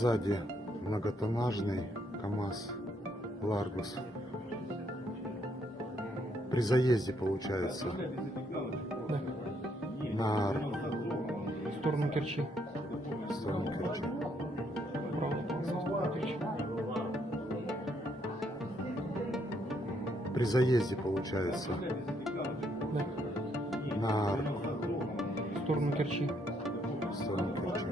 Сзади многотоннажный КамАЗ Ларгус. При заезде получается Да. на В сторону Керчи. сторону Керчи. Правая полоса в сторону Керчи. При заезде получается Да. на В сторону Керчи. сторону Керчи.